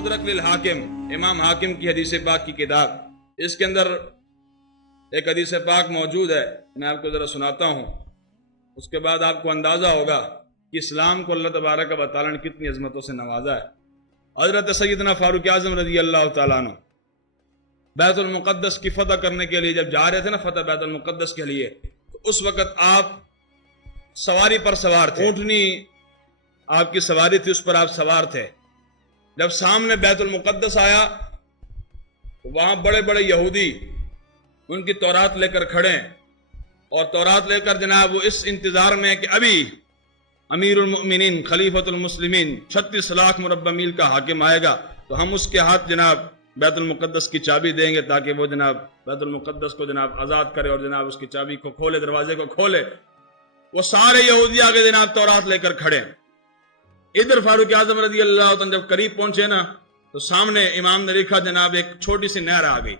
المستدرک للحاکم، امام حاکم کی حدیث پاک کی کتاب، اس کے اندر ایک حدیث پاک موجود ہے، میں آپ کو ذرا سناتا ہوں، اس کے بعد آپ کو اندازہ ہوگا کہ اسلام کو اللہ تبارک و تعالیٰ نے کتنی عظمتوں سے نوازا ہے۔ حضرت سیدنا فاروق اعظم رضی اللہ تعالیٰ عنہ بیت المقدس کی فتح کرنے کے لیے جب جا رہے تھے نا، فتح بیت المقدس کے لیے، تو اس وقت آپ سواری پر سوار تھے، اونٹنی آپ کی سواری تھی، اس پر آپ سوار تھے۔ جب سامنے بیت المقدس آیا تو وہاں بڑے بڑے یہودی ان کی تورات لے کر کھڑے ہیں، اور تورات لے کر جناب وہ اس انتظار میں کہ ابھی امیر المؤمنین خلیفۃ المسلمین 36 لاکھ مربع میل کا حاکم آئے گا تو ہم اس کے ہاتھ جناب بیت المقدس کی چابی دیں گے تاکہ وہ جناب بیت المقدس کو جناب آزاد کرے اور جناب اس کی چابی کو کھولے، دروازے کو کھولے۔ وہ سارے یہودی آگے جناب تورات لے کر کھڑے ہیں۔ ادھر فاروق اعظم رضی اللہ عنہ جب قریب پہنچے نا تو سامنے امام نے لکھا جناب ایک چھوٹی سی نہر آ گئی،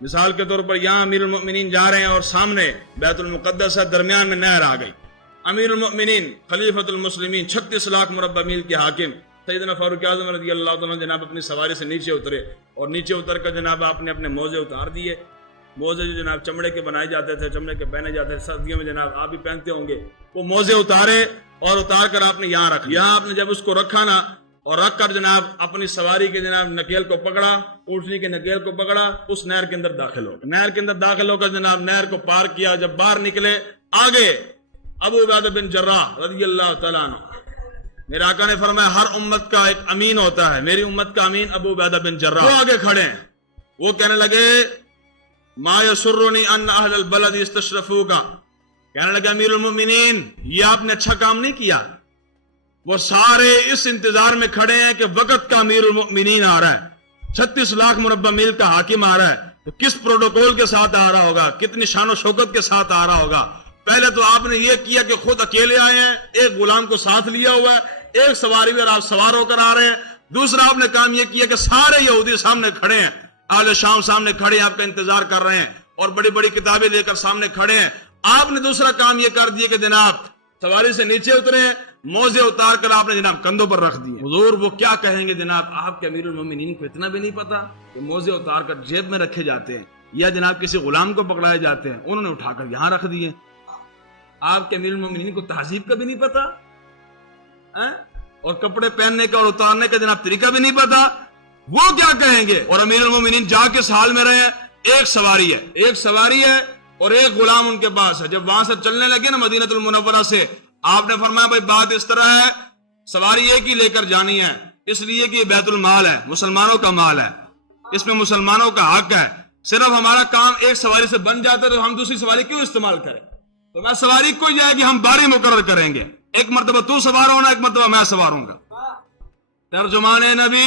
مثال کے طور پر یہاں امیر المؤمنین جا رہے ہیں اور سامنے بیت المقدس ہے، درمیان میں نہر آ گئی۔ امیر المؤمنین خلیفۃ المسلمین 36 لاکھ مربع میل کے حاکم سیدنا فاروق اعظم رضی اللہ عنہ جناب اپنی سواری سے نیچے اترے، اور نیچے اتر کر جناب آپ نے اپنے موزے اتار دیے۔ موزے جو جناب چمڑے کے بنائے جاتے تھے، چمڑے کے پہنے جاتے تھے، سردیوں میں جناب آپ بھی پہنتے ہوں گے، وہ موزے اتارے اور اتار کر آپ نے یہاں رکھ، یہاں آپ نے جب اس کو رکھا نا اور رکھ کر جناب اپنی سواری کے جناب نکیل کو پکڑا، اونٹنی کے نکیل کو پکڑا، اس نہر کے اندر داخل ہو گئے۔ نہر کے اندر داخل ہو کر جناب نہر کو پار کیا، جب باہر نکلے آگے ابو عبیدہ بن جراح رضی اللہ تعالیٰ عنہ، میرے آقا نے فرمایا ہر امت کا ایک امین ہوتا ہے، میری امت کا امین ابو عبیدہ بن جراح، وہ آگے کھڑے ہیں۔ وہ کہنے لگے ما یسرنی ان اہل البلد استشرفوک، کہنے لگے امیر المؤمنین یہ آپ نے اچھا کام نہیں کیا۔ وہ سارے اس انتظار میں کھڑے ہیں کہ وقت کا امیر المؤمنین آ رہا ہے، 36 لاکھ مربع میل کا حاکم آ رہا ہے، تو کس پروٹوکول کے ساتھ آ رہا ہوگا، کتنی شان و شوکت کے ساتھ آ رہا ہوگا۔ پہلے تو آپ نے یہ کیا کہ خود اکیلے آئے ہیں، ایک غلام کو ساتھ لیا ہوا ہے، ایک سواری پر آپ سوار ہو کر آ رہے ہیں۔ دوسرا آپ نے کام یہ کیا کہ سارے یہودی سامنے کھڑے ہیں، اہل شام سامنے کھڑے ہیں، آپ کا انتظار کر رہے ہیں، اور بڑی بڑی کتابیں لے کر سامنے کھڑے ہیں۔ آپ نے دوسرا کام یہ کر دیا کہ جناب سواری سے نیچے اترے، موزے اتار کر آپ نے جناب کندھوں پر رکھ دیے۔ حضور وہ کیا کہیں گے جناب، آپ کے امیر المومنین کو اتنا بھی نہیں پتا کہ موزے اتار کر جیب میں رکھے جاتے ہیں یا جناب کسی غلام کو پکڑائے جاتے ہیں، انہوں نے اٹھا کر یہاں رکھ دیے۔ آپ کے امیر المومنین کو تہذیب کا بھی نہیں پتا، اور کپڑے پہننے کا اور اتارنے کا جناب طریقہ بھی نہیں پتا، وہ کیا کہیں گے۔ اور امیر المومنین جا کے اس حال میں رہے ہیں، ایک سواری ہے اور ایک غلام ان کے پاس ہے۔ جب وہاں سے چلنے لگے نا مدینہ المنورہ سے، آپ نے فرمایا بھائی بات اس طرح ہے، سواری ایک ہی لے کر جانی ہے، اس لیے کہ یہ بیت المال ہے، مسلمانوں کا مال ہے، اس میں مسلمانوں کا حق ہے۔ صرف ہمارا کام ایک سواری سے بن جاتا ہے تو ہم دوسری سواری کیوں استعمال کریں؟ تو میں سواری کوئی جائے گی، ہم باری مقرر کریں گے، ایک مرتبہ تو سوار ہونا، ایک مرتبہ میں سوار ہوں گا۔ ترجمان نبی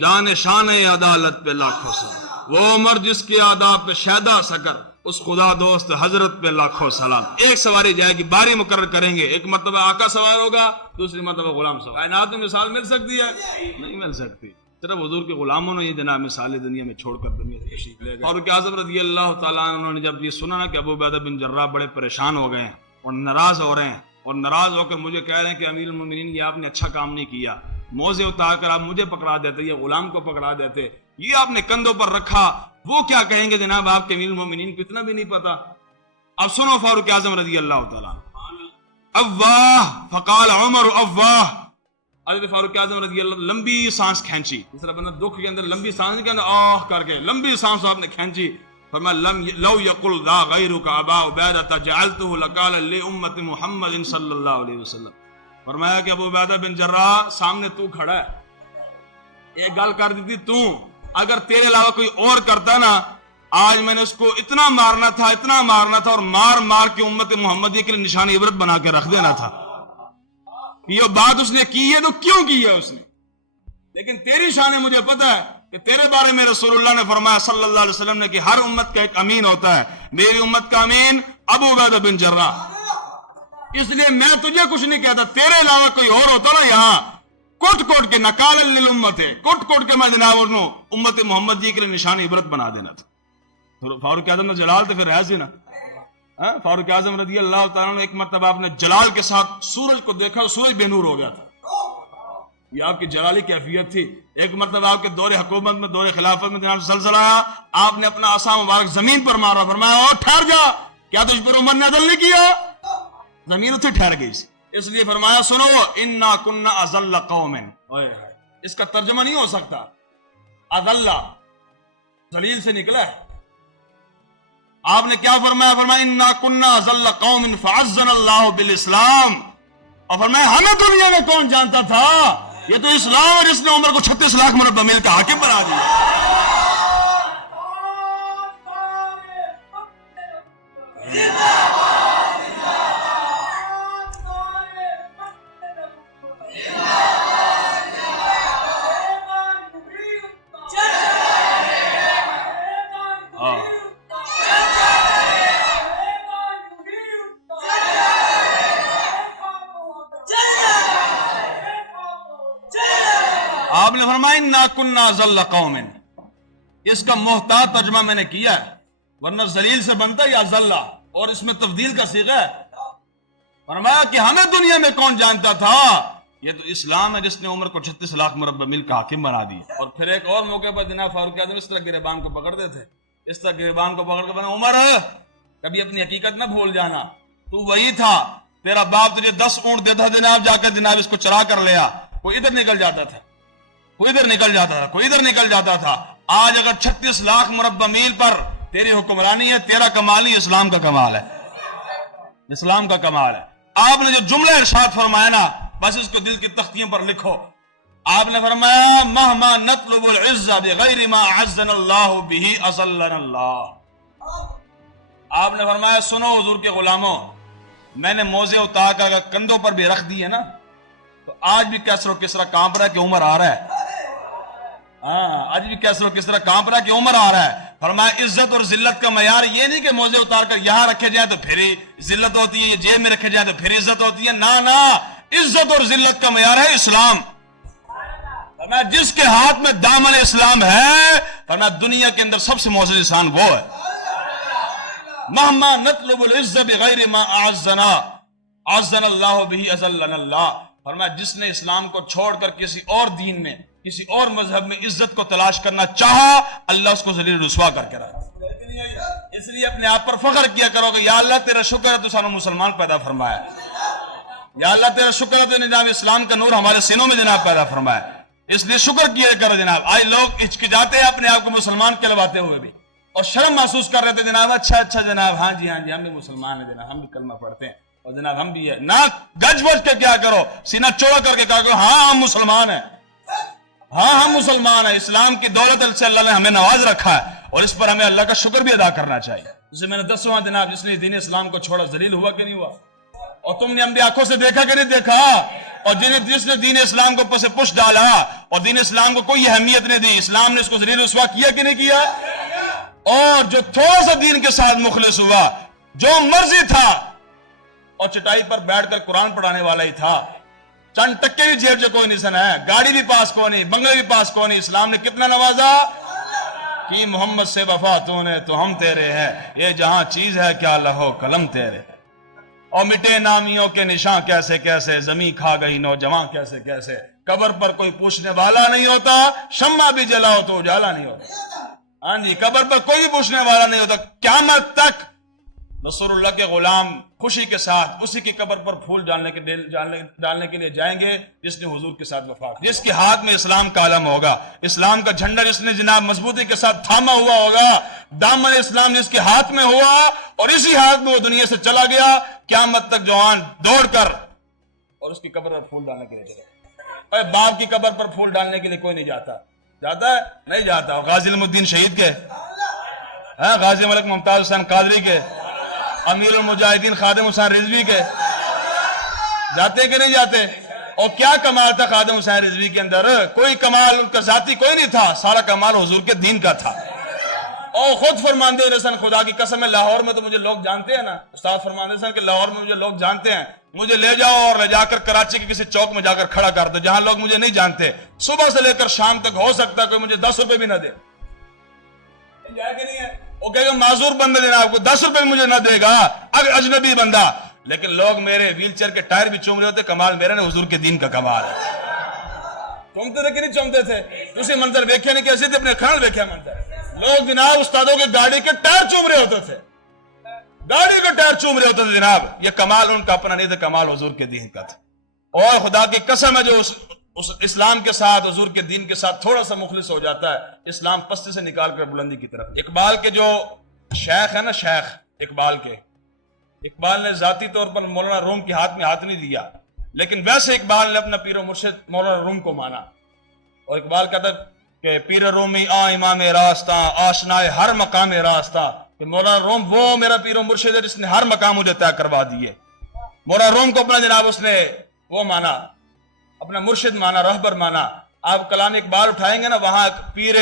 جان شان عدالت پہ لاکھوں سلام، وہ عمر جس کے آداب پہ شیدا سکر، اس خدا دوست حضرت پہ لاکھوں سلام۔ ایک سواری جائے گی، باری مقرر کریں گے، ایک مرتبہ آقا سوار ہوگا، دوسری مرتبہ غلام سوار۔ کائنات میں مثال مل سکتی ہے؟ نہیں مل سکتی، صرف حضور کے غلاموں نے یہ جناب مثالیں دنیا میں چھوڑ کر دنیا سے تشریف لے گئے۔ فاروق اعظم رضی اللہ تعالیٰ عنہ نے جب یہ سنا نا کہ ابو عبیدہ بن جراح بڑے پریشان ہو گئے ہیں اور ناراض ہو رہے ہیں، اور ناراض ہو کر مجھے کہہ رہے ہیں کہ امیر المومنین یہ آپ نے اچھا کام نہیں کیا، موزے اتار کر آپ مجھے پکڑا دیتے یا غلام کو پکڑا دیتے، یہ آپ نے کندھوں پر رکھا، وہ کیا کہیں گے جناب آپ کے امیر المومنین کو اتنا بھی نہیں پتا۔ اب سنو فاروق اعظم رضی اللہ تعالیٰ اواہ فقال عمر اواہ، حضرت فاروق اعظم رضی اللہ لمبی سانس کھینچی، جس طرح بندہ دکھ کے اندر لمبی سانس کے اندر آہ کر کے لمبی سانس آپ نے کھینچی، فرمایا لو یقل ذا غیرک ابا عبیدہ جعلتہ لقال لامت محمد صلی اللہ علیہ وسلم، فرمایا کہ ابو عبیدہ بن جراح سامنے تو کھڑا ہے، ایک گل کر دی تھی تو، اگر تیرے علاوہ کوئی اور کرتا نا آج میں نے اس کو اتنا مارنا تھا اور مار کے امت محمدی کے لیے نشان عبرت بنا کے رکھ دینا تھا۔ یہ بات اس نے کی ہے تو کیوں کی ہے اس نے، لیکن تیری شان مجھے پتا ہے کہ تیرے بارے میں رسول اللہ نے فرمایا صلی اللہ علیہ وسلم نے کہ ہر امت کا ایک امین ہوتا ہے، میری امت کا امین ابو عبیدہ بن جراح، اس لیے میں تجھے کچھ نہیں کہتا، تیرے علاوہ کوئی اور ہوتا نا یہاں کوٹ کے نکال للامت ہے، کوٹ کے میں جناب انہوں امت محمدی کے لیے نشان عبرت بنا دینا تھا۔ فاروق اعظم نے جلال تو پھر ایسے نا، فاروق اعظم رضی اللہ تعالیٰ نے ایک مرتبہ اپنے جلال کے ساتھ سورج کو دیکھا، سورج بے نور ہو گیا تھا، یہ آپ کی جلالی کیفیت تھی. ایک مرتبہ آپ کے دور حکومت میں، دور خلافت میں جناب زلزلہ آیا، آپ نے اپنا عصا مبارک زمین پر مارا، فرمایا اور ٹھہر جا، کیا تجھ پر عمر نے عدل نہیں کیا؟ زمین اتنے ٹھہر گئی. اس لیے فرمایا سنو انا کنا اذل قوم. اس کا ترجمہ نہیں ہو سکتا. اذل ذلیل سے نکلا ہے. آپ نے کیا فرمایا؟ فرمایا انا کنا اذل قوم فعزنا اللہ بالاسلام. اور فرمایا ہمیں دنیا میں کون جانتا تھا، یہ تو اسلام ہے جس نے عمر کو 36 لاکھ مربع میل کا حاکم بنا دیا. آپ نے فرمایا انا کنا اذل قوم. اس کا محتاط ترجمہ میں نے کیا ہے، ورنہ ذلیل سے بنتا یا ذلہ، اور اس میں تفضیل کا صیغہ ہے. فرمایا کہ ہمیں دنیا میں کون جانتا تھا، یہ تو اسلام ہے جس نے عمر کو 36 لاکھ مربع میل کا حاکم بنا دی. اور پھر ایک اور موقع پر جناب فاروق اعظم اس طرح گریبان کو پکڑتے تھے، اس طرح گریبان کو پکڑ کے بنا عمر کبھی اپنی حقیقت نہ بھول جانا، تو وہی تھا، تیرا باپ تجھے 10 اونٹ دیتا جناب، جا کر جناب اس کو چرا کر لیا. کوئی ادھر نکل جاتا تھا، کوئی ادھر نکل جاتا تھا، کوئی ادھر نکل جاتا تھا. آج اگر 36 لاکھ مربع میل پر تیری حکمرانی ہے، تیرا کمال ہی اسلام کا کمال ہے، اسلام کا کمال ہے. آپ نے جو جملہ ارشاد فرمایا نا، بس اس کو دل کی تختیوں پر لکھو. آپ نے فرمایا مہما نطلب العزہ بغیر ما اعزنا اللہ به اذلنا اللہ. آپ نے فرمایا سنو حضور کے غلاموں، میں نے موزے اتار کر اگر کندھوں پر بھی رکھ دی ہے نا، تو آج بھی کیسر و کسرا کانپ رہا ہے کہ عمر آ رہا ہے. آج بھی کیسر و کسرا کانپ رہا ہے کہ عمر آ رہا ہے. فرمایا عزت اور ذلت کا معیار یہ نہیں کہ موزے اتار کر یہاں رکھے جائیں تو پھر ذلت ہوتی ہے، جیب میں رکھے جائیں تو پھر عزت ہوتی ہے. نا، عزت اور ذلت کا معیار ہے اسلام. فرمایا جس کے ہاتھ میں دامن اسلام ہے، فرمایا دنیا کے اندر سب سے معزز انسان وہ ہے. مہما نطلب العزہ بغیر ما اعزنا اعزنا اللہ به اذلنا اللہ. فرمایا جس نے اسلام کو چھوڑ کر کسی اور دین میں، کسی اور مذہب میں عزت کو تلاش کرنا چاہا، اللہ اس کو ذلیل رسوا کر کے رہا. اس لیے اپنے آپ پر فخر کیا کرو کہ یا اللہ تیرا شکر ہے تو سانو مسلمان پیدا فرمایا، یا اللہ تیرا شکر ہے تو جناب اسلام کا نور ہمارے سینوں میں جناب پیدا فرمایا. اس لیے شکر کیا کرو جناب. آج لوگ ہچکچاتے ہیں اپنے آپ کو مسلمان کہلواتے ہوئے بھی، اور شرم محسوس کر رہے تھے جناب. اچھا جناب، ہاں جی ہم بھی مسلمان ہیں جناب، ہم بھی کلمہ پڑھتے ہیں اور جناب ہم بھی ہے. نہ گج بج کے کیا کرو، سینہ چوڑا کر کے کیا کرو، ہاں ہم مسلمان ہیں، ہاں ہم مسلمان ہیں. اسلام کی دولت سے اللہ نے ہمیں نواز رکھا ہے، اور اس پر ہمیں اللہ کا شکر بھی ادا کرنا چاہیے. جسے میں نے 10واں جناب جس نے دین اسلام کو چھوڑا ذلیل ہوا کہ نہیں ہوا؟ اور تم نے اپنی آنکھوں سے دیکھا کہ نہیں دیکھا؟ اور جس نے دین اسلام کو پس پش ڈالا اور دین اسلام کو کوئی اہمیت نہیں دی، اسلام نے اس کو ذلیل رسوا کیا کہ نہیں کیا؟ اور جو تھوڑا سا دین کے ساتھ مخلص ہوا، جو مرضی تھا اور چٹائی پر بیٹھ کر قرآن پڑھانے والا ہی تھا، چند ٹکے بھی جیب جو کوئی نہیں سنا ہے، گاڑی بھی پاس کو نہیں، بنگلے بھی پاس کو نہیں، اسلام نے کتنا نوازا کہ محمد سے وفا تو نے تو ہم تیرے ہیں، یہ جہاں چیز ہے کیا لہو قلم تیرے. اور مٹے نامیوں کے نشان کیسے کیسے، زمین کھا گئی نوجوان کیسے کیسے. قبر پر کوئی پوچھنے والا نہیں ہوتا، شمع بھی جلاؤ تو اجالا نہیں ہوتا. ہاں جی، قبر پر کوئی بھی پوچھنے والا نہیں ہوتا. قیامت تک رسول اللہ کے غلام خوشی کے ساتھ اسی کی قبر پر پھول ڈالنے کے لیے جائیں گے جس نے حضور کے ساتھ وفا کی، جس کے ہاتھ میں اسلام کا علم ہوگا، اسلام کا جھنڈا جس نے جناب مضبوطی کے ساتھ تھاما ہوا ہوگا، دامن اسلام جس کے ہاتھ میں ہوا اور اسی ہاتھ میں وہ دنیا سے چلا گیا. قیامت تک جوان دوڑ کر اور اس کی قبر پر پھول ڈالنے کے لیے چلے. باپ کی قبر پر پھول ڈالنے کے لیے کوئی نہیں جاتا. جاتا ہے؟ نہیں جاتا. غازی علم الدین شہید کے، غازی ملک ممتاز حسین قادری کے، امیر المجاہدین خادم حسین رضوی کے، جاتے کہ نہیں جاتے؟ اور کیا کمال تھا خادم حسین رضوی کے اندر؟ کوئی کمال ان کا ذاتی کوئی نہیں تھا، سارا کمال حضور کے دین کا تھا. اور خود فرماندے رسن خدا کی قسم ہے، لاہور میں تو مجھے لوگ جانتے ہیں نا، استاد فرماندے رسن کہ لاہور میں مجھے لوگ جانتے ہیں، مجھے لے جاؤ اور لے جا کر کراچی کے کسی چوک میں جا کر کھڑا کر دو جہاں لوگ مجھے نہیں جانتے. صبح سے لے کر شام تک ہو سکتا ہے کوئی مجھے 10 روپے بھی نہ دے. جائے کہ نہیں ہے؟ وہ کہے گا معذور بندہ جناب کو 10 روپے مجھے نہ دے گا، اگر اجنبی بندہ. لیکن لوگ میرے ویل چیئر کے ٹائر بھی چوم رہے ہوتے. کمال میرے نے حضور کے دین کا کمال ہے. چومتے تھے کہ نہیں چومتے تھے؟ دوسری منظر ویکھے نہیں کیسے تھے؟ اپنے کھان ویکھے منظر، لوگ جناب استادوں کے گاڑی کے ٹائر چوم رہے ہوتے تھے، گاڑی کے ٹائر چوم رہے ہوتے تھے جناب۔ یہ کمال ان کا اپنا نہیں تھا، کمال حضور کے دین کا تھا۔ اور خدا کی قسم ہے جو اس اسلام کے ساتھ، حضور کے دین کے ساتھ تھوڑا سا مخلص ہو جاتا ہے، اسلام پستی سے نکال کر بلندی کی طرف۔ اقبال کے جو شیخ ہے نا، شیخ اقبال نے ذاتی طور پر مولانا روم کے ہاتھ میں ہاتھ نہیں دیا، لیکن ویسے اقبال نے اپنا پیر و مرشد مولانا روم کو مانا۔ اور اقبال کہتا ہے کہ پیر رومی آ امام راستہ، آشنائے ہر مقام راستہ، کہ مولانا روم وہ میرا پیر و مرشد ہے جس نے ہر مقام مجھے طے کروا دیے۔ مولانا روم کو اپنا جناب اس نے وہ مانا، اپنا مرشد مانا، رہبر مانا۔ آپ کلام اقبال اٹھائیں گے نا، وہاں پیر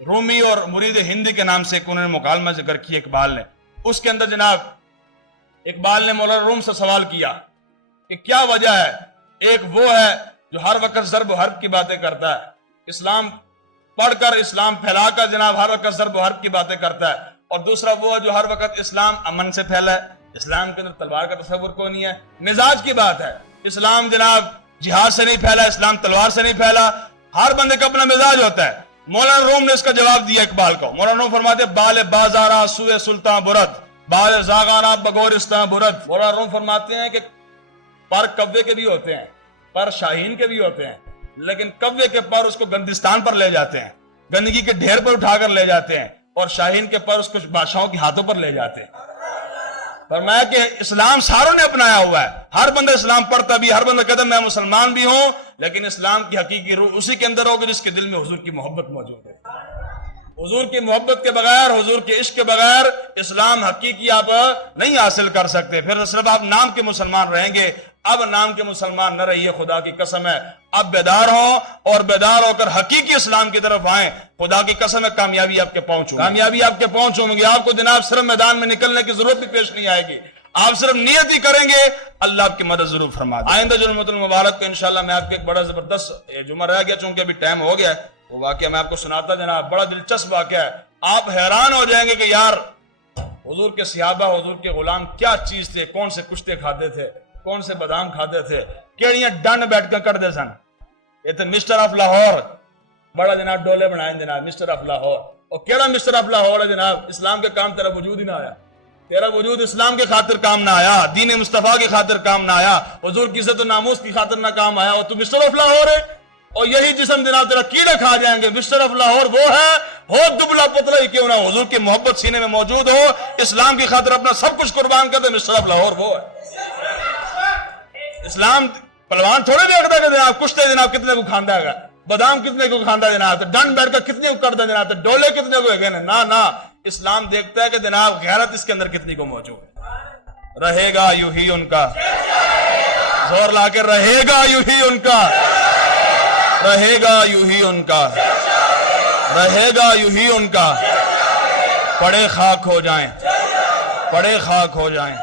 رومی اور مرید ہندی کے نام سے ایک انہوں نے مکالمہ ذکر کیا اقبال نے۔ اس کے اندر جناب اقبال نے مولانا روم سے سوال کیا کہ کیا وجہ ہے؟ ایک وہ ہے جو ہر وقت ضرب و حرب کی باتیں کرتا ہے، اسلام پڑھ کر، اسلام پھیلا کر جناب ہر وقت ضرب و حرب کی باتیں کرتا ہے، اور دوسرا وہ ہے جو ہر وقت اسلام امن سے پھیلا ہے، اسلام کے اندر تلوار کا تصور کوئی نہیں ہے۔ مزاج کی بات ہے، اسلام جناب جہاد سے نہیں پھیلا، اسلام تلوار سے نہیں پھیلا، ہر بندے کا اپنا مزاج ہوتا ہے۔ مولانا روم نے اس کا جواب دیا اقبال کو۔ مولانا روم فرماتے بال بازارا سوئے سلطان برد، بال زاغانا بگورستان برد۔ مولانا روم فرماتے ہیں کہ پر کوے کے بھی ہوتے ہیں، پر شاہین کے بھی ہوتے ہیں، لیکن کوے کے پر اس کو گندستان پر لے جاتے ہیں، گندگی کے ڈھیر پر اٹھا کر لے جاتے ہیں، اور شاہین کے پر اس کو بادشاہوں کے ہاتھوں پر لے جاتے ہیں۔ فرمایا کہ اسلام ساروں نے اپنایا ہوا ہے، ہر بندہ اسلام پڑھتا بھی، ہر بندہ کہتا میں مسلمان بھی ہوں، لیکن اسلام کی حقیقی روح اسی کے اندر ہوگی جس کے دل میں حضور کی محبت موجود ہے۔ حضور کی محبت کے بغیر، حضور کے عشق کے بغیر اسلام حقیقی آپ نہیں حاصل کر سکتے، پھر صرف آپ نام کے مسلمان رہیں گے۔ اب نام کے مسلمان نہ رہیے، خدا کی قسم ہے، اب بیدار ہوں اور بیدار ہو کر حقیقی اسلام کی طرف آئیں۔ خدا کی قسم ہے کامیابی آپ کے پہنچوں گی، آپ کو جناب صرف میدان میں نکلنے کی ضرورت بھی پیش نہیں آئے گی، آپ صرف نیت ہی کریں گے، اللہ آپ کی مدد ضرور فرما دے۔ آئندہ جمعۃ المبارک کو انشاءاللہ میں آپ کے ایک بڑا زبردست جمعہ رہ گیا، چونکہ ابھی ٹائم ہو گیا ہے، وہ واقعہ میں آپ کو سناتا جناب، بڑا دلچسپ واقعہ ہے، آپ حیران ہو جائیں گے کہ یار حضور کے صحابہ، حضور کے غلام کیا چیز تھے، کون سے کشتے کھاتے تھے، کون سے بادام کھاتے تھے، کیڑیاں ڈنڈ بیٹھ کر کرتے سن۔ یہ تو مسٹر آف لاہور بڑا جناب ڈولے بنائیں جناب، مسٹر آف لاہور، اور کیڑا مسٹر آف لاہور ہے جناب، اسلام کے کام تیرا وجود ہی نہ آیا، تیرا وجود اسلام کے خاطر کام نہ آیا، دین مصطفیٰ کی خاطر کام نہ آیا، حضور کی عزت و ناموس کی خاطر نہ کام آیا، اور تو مسٹر آف لاہور ہے، اور یہی جسم جناب تیرا کیڑے کھا جائیں گے۔ مسٹر آف لاہور وہ ہے، ہو دبلا پتلا ہی کیوں نہ، حضور کی محبت سینے میں موجود ہو، اسلام کی خاطر اپنا سب کچھ قربان کر دے، مسٹر آف لاہور وہ ہے۔ اسلام پلوان تھوڑے دیکھتا ہے کہ جناب کشتے جناب کتنے کو کھاندا ہے، بادام کتنے کو کھاندا ہے جناب، ڈنڈ بیٹھ کر کتنے کو کرتا ہے جناب، ڈولے کتنے کو ہے، نہ اسلام دیکھتا ہے کہ جناب غیرت اس کے اندر کتنی کو موجود ہے۔ رہے گا یوں ہی ان کا، زور لا کے رہے گا یوں ہی ان کا، رہے گا یوں ہی ان کا، رہے گا یوں ہی ان کا، پڑے خاک ہو جائیں، پڑے خاک ہو جائیں۔